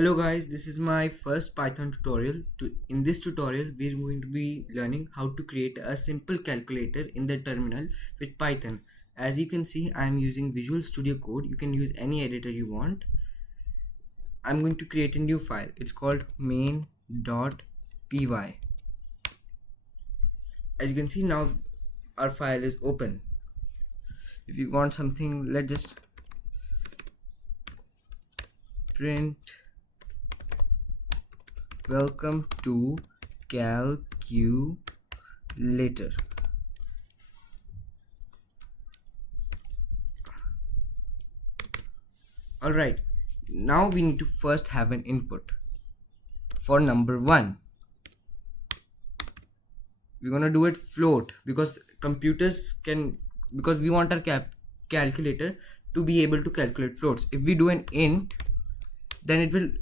Hello guys, this is my first Python tutorial. In this tutorial, we're going to be learning how to create a simple calculator in the terminal with Python. As you can see, I'm using Visual Studio Code. You can use any editor you want. I'm going to create a new file. It's called main.py. As you can see now, our file is open. If you want something, let's just print welcome to calculator. Alright, now we need to first have an input for number 1. We're gonna do it float because we want our calculator to be able to calculate floats. If we do an int, then it will,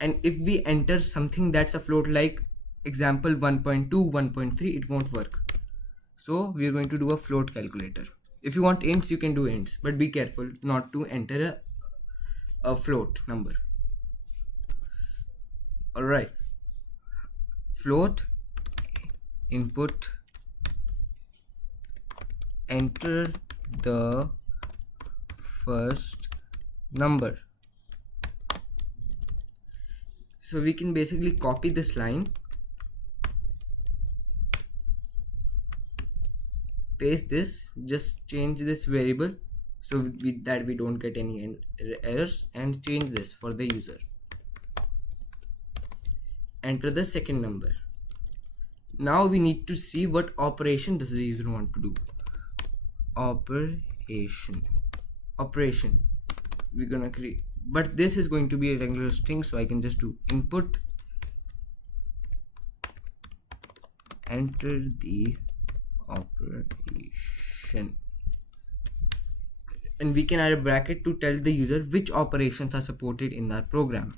and if we enter something that's a float like example 1.2, 1.3, it won't work. So we're going to do a float calculator. If you want ints, you can do ints, but be careful not to enter a float number. Alright, float input, enter the first number. So we can basically copy this line, paste this, just change this variable so that we don't get any errors, and change this for the user. Enter the second number. Now we need to see what operation does the user want to do. Operation we're gonna create, but this is going to be a regular string, so I can just do input, enter the operation, and we can add a bracket to tell the user which operations are supported in our program.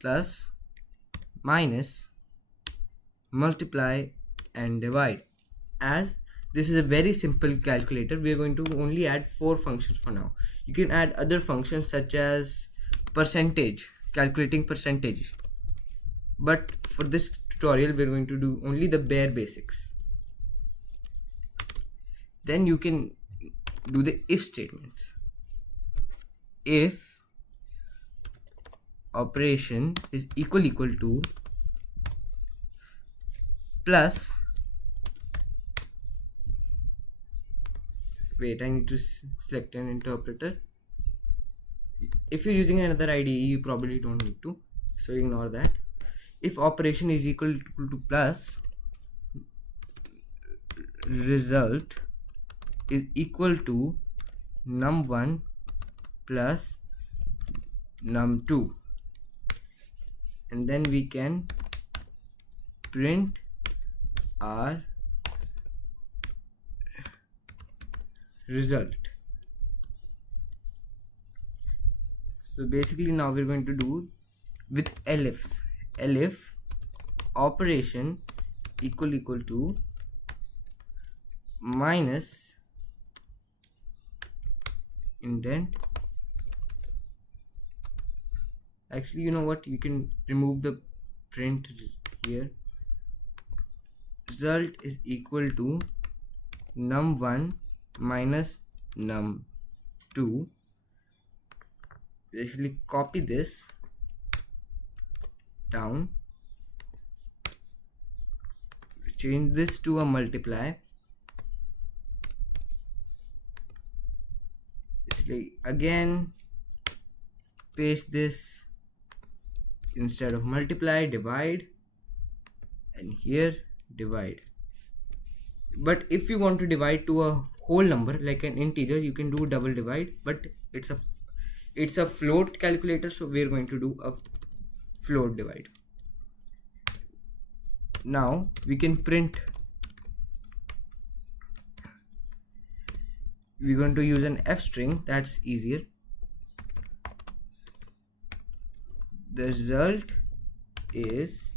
Plus, minus, multiply, and divide. As this is a very simple calculator, we are going to only add 4 functions for now. You can add other functions such as percentage, calculating percentage, but for this tutorial we're going to do only the bare basics. Then you can do the if statements. If operation is equal to plus, wait, I need to select an interpreter. If you're using another IDE, you probably don't need to, so ignore that. If operation is equal to plus, result is equal to num1 plus num2, and then we can print our result. So basically now we're going to do with elifs. Elif operation equal to minus indent. Actually, you know what, you can remove the print here. Result is equal to num1 minus num2. Basically copy this down, change this to a multiply. Basically again paste this, instead of multiply, divide, and here divide. But if you want to divide to a whole number like an integer, you can do double divide, but it's a float calculator, so we're going to do a float divide. Now we can print, we're going to use an f string, that's easier. The result is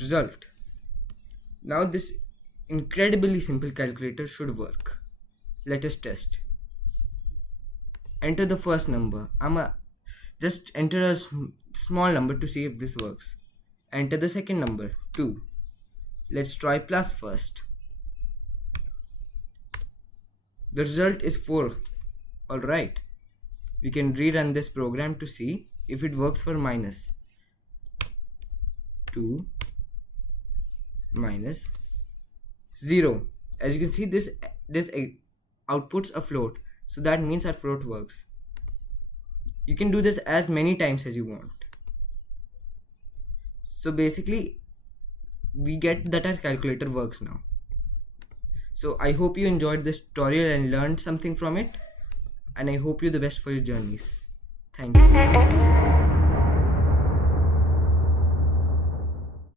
result. Now this incredibly simple calculator should work. Let us test. enter the first number. Just enter a small number to see if this works. Enter the second number, 2. Let's try plus first. The result is 4. Alright. We can rerun this program to see if it works for minus. 2 minus 0. As you can see, this outputs a float. So that means our float works. You can do this as many times as you want. So basically, we get that our calculator works now. So I hope you enjoyed this tutorial and learned something from it. And I hope you the best for your journeys. Thank you.